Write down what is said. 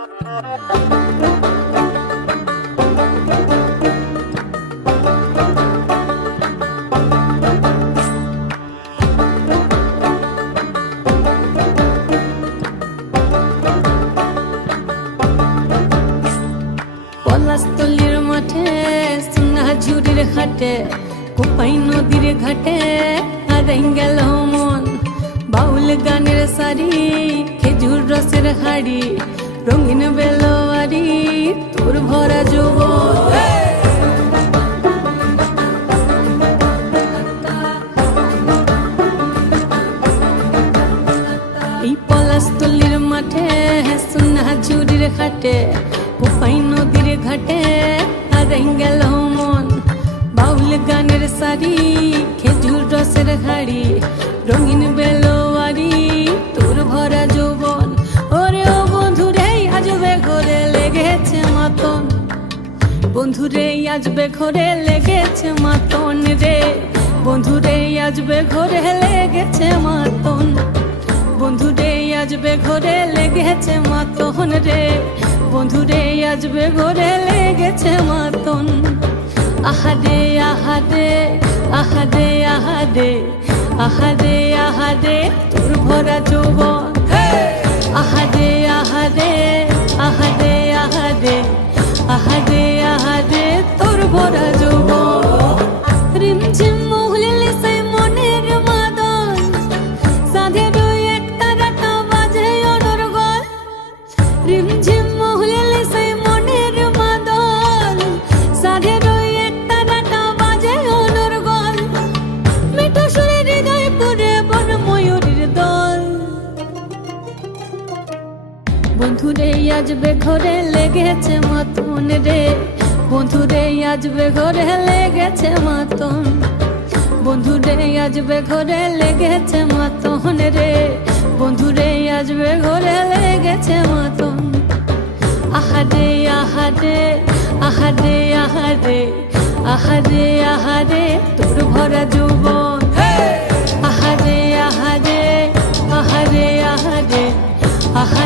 পলাশতলির মাঠে সোনা ঝুড়ির ঘাটে কোপাই নদীর ঘাটে হারাই গেল মন বাউল গানের সারি খেজুর রসের হাড়ি রঙিন বেলোয়ারি তোর ভরা যৌবন এই পলাশতলির মাঠে সোনা ঝুড়ির ঘাটে কোপাই নদীর ঘাটে হারাই গেল মন বাউল গানের সারি খেজুর রসের হাড়ি রঙিন বেলোয়ারি তোর ভরা যৌবন ওরে ও বন্ধুরে আজবে ঘরে লেগেছে মাতন বন্ধুরে আজবে ঘরে লেগেছে মাতন রে বন্ধুরে আজবে ঘরে লেগেছে মাতন বন্ধুরে আজবে ঘরে লেগেছে মাতন রে বন্ধুরে আজবে ঘরে লেগেছে মাতন আহারে আহারে আহারে আহারে আহারে আহারে তোর ভরা যৌবন আহারে আহারে আহারে আহারে আহারে আহারে তোর ভরা যৌবন রিমঝিম মহুলিলে সেই মনের মাদন সাধের এক তারাটা বাজে অনর্গল রিমঝিম মহুলিলে সেই মনের মাদন সাধের এক তারাটা বাজে অনর্গল মিঠু সুরে হৃদয় পুরে বন ময়ূরীর দল বন্ধুরে আজবে ঘরে লেগেছে মাতন রে বন্ধুরে আজবে ঘরে লেগেছে মাতন বন্ধুরে আজবে ঘরে লেগেছে মাতন রে বন্ধুরে আজবে ঘরে লেগেছে মাতন আহারে আহারে আহারে আহারে আহারে আহারে তোর ভরা যৌবন আহারে আহারে আহারে আহারে আহারে